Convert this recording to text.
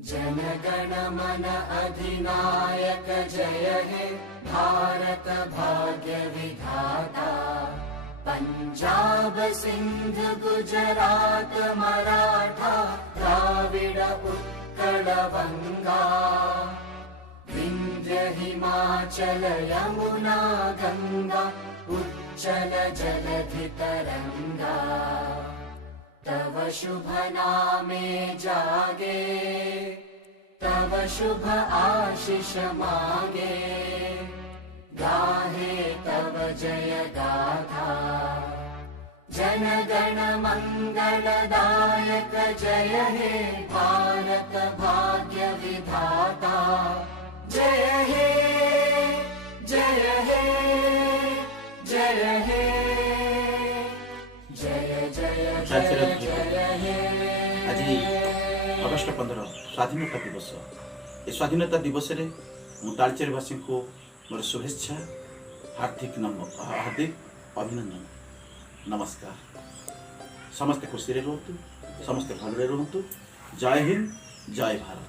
जनगण मन अधिनायक जय हे भारत भाग्य विधाता। पंजाब सिंध गुजरात मराठा द्राविड उत्कल बंगा। विंध्य हिमाचल यमुना गंगा उच्चल जलधि तरंगा। तव शुभ नामे जागे तव शुभ आशीष मागे। गाहे तव जय गाथा जनगण मंगलदायक जय हे भारत भाग्य विधाता। जय हे जय हे जय हे जय जय जय जय हे। आज अगस्ट 15 स्वाधीनता दिवस। ये स्वाधीनता दिवस रे मु तालचेरवासी को मोर शुभेच्छा हार्दिक अभिनंदन नमस्कार। समस्त खुशी रे रहतु, समस्त भल रे रहतु। जय हिंद जय भारत।